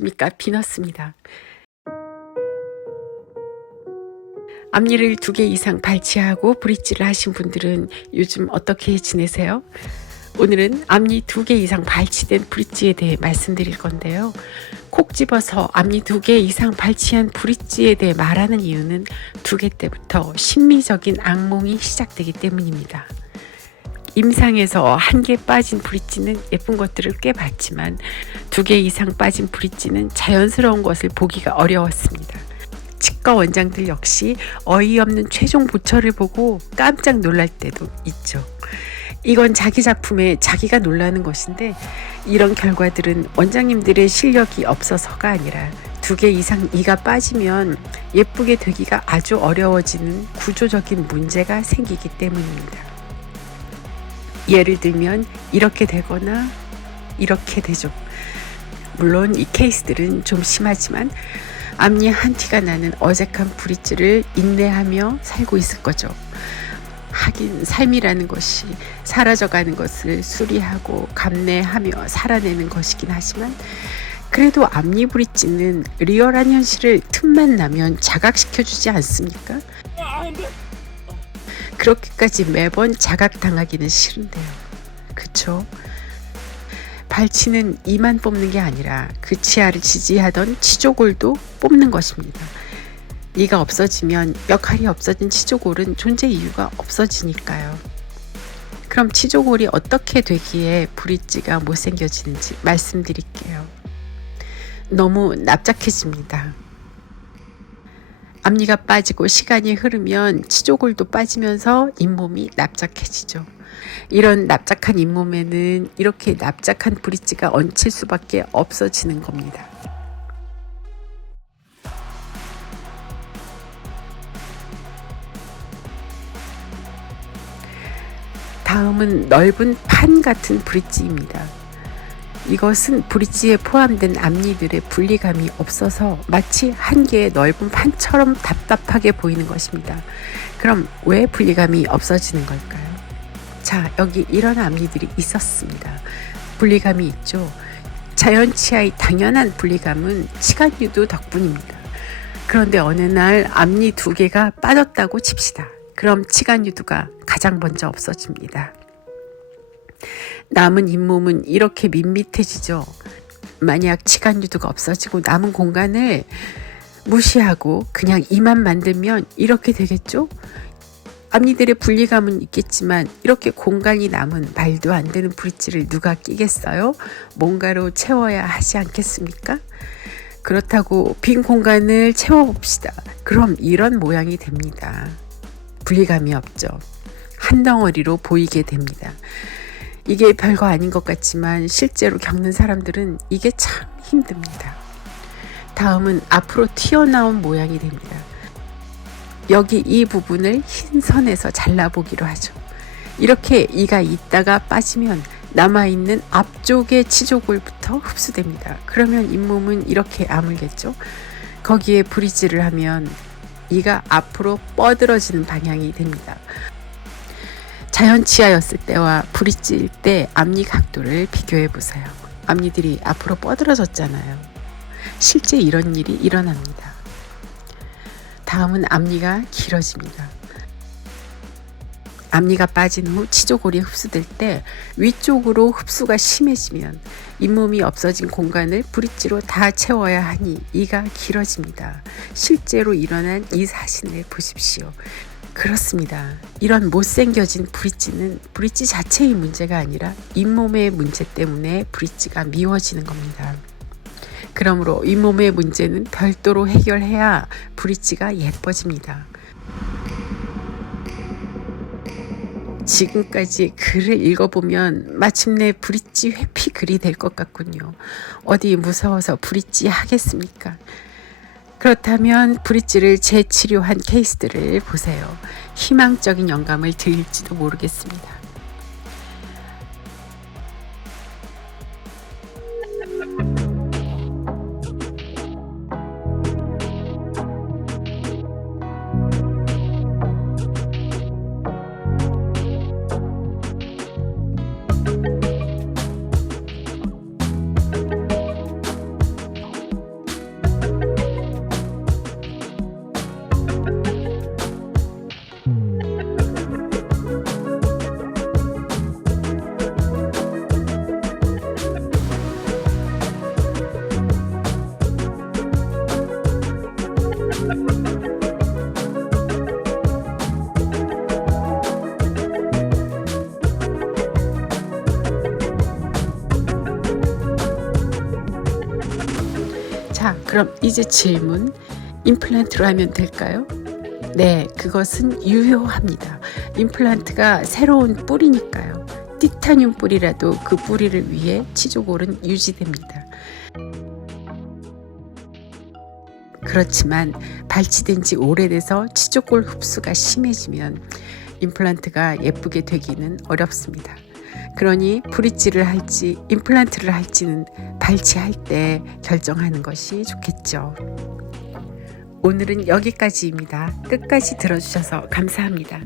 안녕하십니까, 비너스입니다. 앞니를 2개 이상 발치하고 브릿지를 하신 분들은 요즘 어떻게 지내세요? 오늘은 앞니 2개 이상 발치된 브릿지에 대해 말씀드릴 건데요. 콕 집어서 앞니 2개 이상 발치한 브릿지에 대해 말하는 이유는 2개 때부터 심미적인 악몽이 시작되기 때문입니다. 임상에서 1개 빠진 브릿지는 예쁜 것들을 꽤 봤지만 2개 이상 빠진 브릿지는 자연스러운 것을 보기가 어려웠습니다. 치과 원장들 역시 어이없는 최종 보철을 보고 깜짝 놀랄 때도 있죠. 이건 자기 작품에 자기가 놀라는 것인데, 이런 결과들은 원장님들의 실력이 없어서가 아니라 2개 이상 이가 빠지면 예쁘게 되기가 아주 어려워지는 구조적인 문제가 생기기 때문입니다. 예를 들면 이렇게 되거나 이렇게 되죠. 물론 이 케이스들은 좀 심하지만 앞니 한 티가 나는 어색한 브릿지를 인내하며 살고 있을 거죠. 하긴 삶이라는 것이 사라져가는 것을 수리하고 감내하며 살아내는 것이긴 하지만, 그래도 앞니 브릿지는 리얼한 현실을 틈만 나면 자각시켜주지 않습니까? 그렇게까지 매번 자각당하기는 싫은데요. 그쵸? 발치는 이만 뽑는 게 아니라 그 치아를 지지하던 치조골도 뽑는 것입니다. 이가 없어지면 역할이 없어진 치조골은 존재 이유가 없어지니까요. 그럼 치조골이 어떻게 되기에 브릿지가 못생겨지는지 말씀드릴게요. 너무 납작해집니다. 앞니가 빠지고 시간이 흐르면 치조골도 빠지면서 잇몸이 납작해지죠. 이런 납작한 잇몸에는 이렇게 납작한 브릿지가 얹힐 수밖에 없어지는 겁니다. 다음은 넓은 판 같은 브릿지입니다. 이것은 브릿지에 포함된 앞니들의 분리감이 없어서 마치 한 개의 넓은 판처럼 답답하게 보이는 것입니다. 그럼 왜 분리감이 없어지는 걸까요? 자, 여기 이런 앞니들이 있었습니다. 분리감이 있죠. 자연 치아의 당연한 분리감은 치간유두 덕분입니다. 그런데 어느 날 앞니 2개가 빠졌다고 칩시다. 그럼 치간유두가 가장 먼저 없어집니다. 남은 잇몸은 이렇게 밋밋해지죠. 만약 치간유두가 없어지고 남은 공간을 무시하고 그냥 이만 만들면 이렇게 되겠죠? 앞니들의 분리감은 있겠지만 이렇게 공간이 남은 말도 안 되는 브릿지를 누가 끼겠어요? 뭔가로 채워야 하지 않겠습니까? 그렇다고 빈 공간을 채워봅시다. 그럼 이런 모양이 됩니다. 분리감이 없죠. 한 덩어리로 보이게 됩니다. 이게 별거 아닌 것 같지만 실제로 겪는 사람들은 이게 참 힘듭니다. 다음은 앞으로 튀어나온 모양이 됩니다. 여기 이 부분을 흰 선에서 잘라보기로 하죠. 이렇게 이가 있다가 빠지면 남아있는 앞쪽의 치조골부터 흡수됩니다. 그러면 잇몸은 이렇게 아물겠죠. 거기에 브릿지를 하면 이가 앞으로 뻗어지는 방향이 됩니다. 자연 치아였을 때와 브릿지일 때 앞니 각도를 비교해 보세요. 앞니들이 앞으로 뻗어졌잖아요. 실제 이런 일이 일어납니다. 다음은 앞니가 길어집니다. 앞니가 빠진 후 치조골이 흡수될 때 위쪽으로 흡수가 심해지면 잇몸이 없어진 공간을 브릿지로 다 채워야 하니 이가 길어집니다. 실제로 일어난 이 사진을 보십시오. 그렇습니다. 이런 못생겨진 브릿지는 브릿지 자체의 문제가 아니라 잇몸의 문제 때문에 브릿지가 미워지는 겁니다. 그러므로 잇몸의 문제는 별도로 해결해야 브릿지가 예뻐집니다. 지금까지 글을 읽어보면 마침내 브릿지 회피 글이 될 것 같군요. 어디 무서워서 브릿지 하겠습니까? 그렇다면 브릿지를 재치료한 케이스들을 보세요. 희망적인 영감을 드릴지도 모르겠습니다. 그럼 이제 질문, 임플란트로 하면 될까요? 네, 그것은 유효합니다. 임플란트가 새로운 뿌리니까요. 티타늄 뿌리라도 그 뿌리를 위해 치조골은 유지됩니다. 그렇지만 발치된 지 오래돼서 치조골 흡수가 심해지면 임플란트가 예쁘게 되기는 어렵습니다. 그러니 브릿지를 할지 임플란트를 할지는 발치할 때 결정하는 것이 좋겠죠. 오늘은 여기까지입니다. 끝까지 들어주셔서 감사합니다.